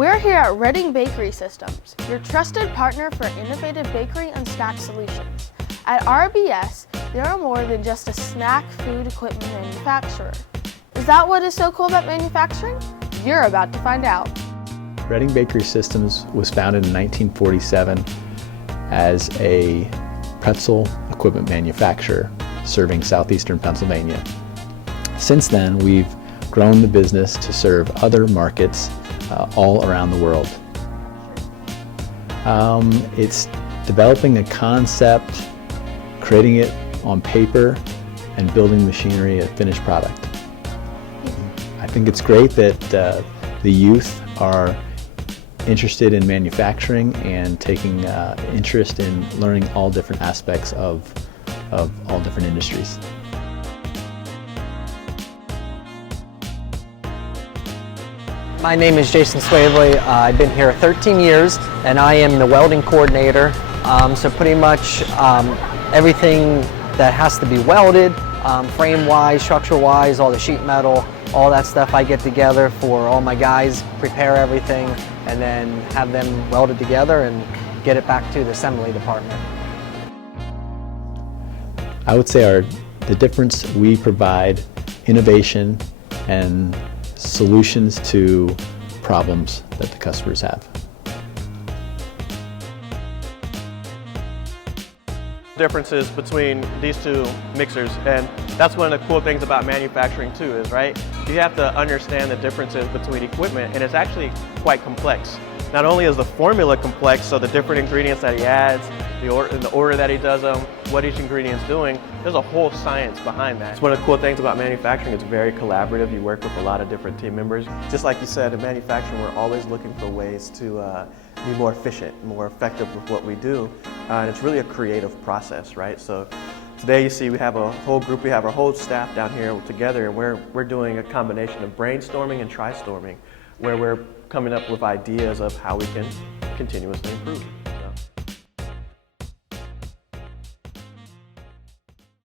We're here at Reading Bakery Systems, your trusted partner for innovative bakery and snack solutions. At RBS, there are more than just a snack food equipment manufacturer. Is that what is so cool about manufacturing? You're about to find out. Reading Bakery Systems was founded in 1947 as a pretzel equipment manufacturer serving southeastern Pennsylvania. Since then, we've grown the business to serve other markets all around the world. It's developing a concept, creating it on paper, and building machinery, a finished product. I think it's great that the youth are interested in manufacturing and taking interest in learning all different aspects of all different industries. My name is Jason Swavely. I've been here 13 years and I am the welding coordinator. So pretty much everything that has to be welded, frame-wise, structure-wise, all the sheet metal, all that stuff I get together for all my guys, prepare everything, and then have them welded together and get it back to the assembly department. I would say the difference we provide innovation and solutions to problems that the customers have. Differences between these two mixers, and that's one of the cool things about manufacturing too, is right, you have to understand the differences between equipment, and it's actually quite complex. Not only is the formula complex, so the different ingredients that he adds, in the order that he does them, what each ingredient's doing, there's a whole science behind that. It's one of the cool things about manufacturing. It's very collaborative. You work with a lot of different team members. Just like you said, in manufacturing, we're always looking for ways to be more efficient, more effective with what we do. And it's really a creative process, right? So today you see we have a whole group, we have our whole staff down here together, and we're doing a combination of brainstorming and tri-storming, where we're coming up with ideas of how we can continuously improve.